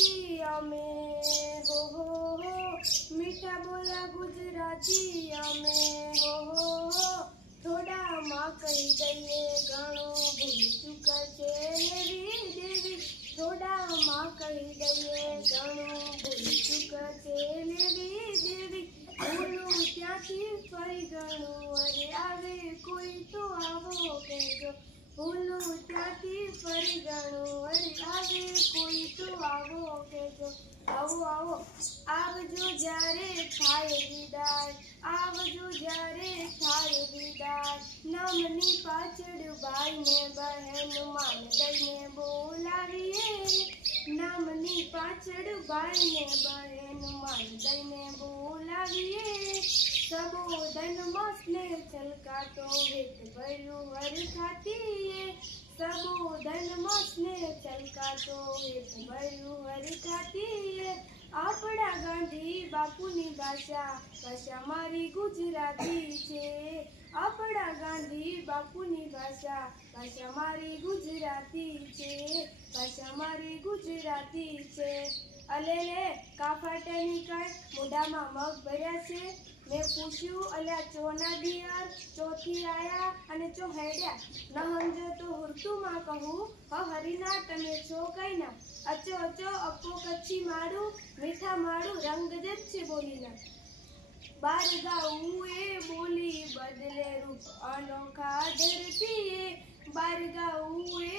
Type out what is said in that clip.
ગુજરાતી અમે હો મીઠા બોલા ગુજરાતી અમે હો થોડામાં કહી દઈએ ઘણું ભૂલી ચૂક છે લેવી દેવી થોડામાં કહી દઈએ ઘણું ભૂલી ચૂક છે લેવી દેવી બોલું ત્યાંથી ફરી ઘણું અરે આવે કોઈ તો આવો કહેજો બોલું ત્યાંથી ફરી ઘણું અરે આવે કોઈ તો આવો કહેજો આવો આવો આવજો જ્યારે થાય વિદાય આવજો જ્યારે થાય વિદાય નામની પાછળ ભાઈને બહેન માન દઈને બોલાવીએ નામની પાછળ ભાઈને બહેન માન દઈને બોલાવીએ સંબોધનમાં સ્નેહ છલકાતો હેત ભર્યું હરખાતીએ સંબોધનમાં સ્નેહ છલકાતો હેત ભર્યું હરખાતીએ આપણા ગાંધી બાપુની ભાષા મારી ગુજરાતી છે આપણા ગાંધી બાપુની ભાષા મારી ગુજરાતી છે ભાષા મારી ગુજરાતી છે અલે લે કાફાટેની કઈ મોઢામાં મગ ભર્યા છે મેં પૂછ્યું અલ્યા ચોના દિયર ચોથી આયા અને ચો હેડ્યા ન સમજે તો હુરતુમાં કહું હરીના તમે છો કઈ ના અચો અચો અપ્પો કચ્છી મારું મીઠા મારું રંગ જ છે બોલીના બાર ગાઉં એ બોલી બદલે રૂપ અનોખા ધરતી બાર ગાઉં એ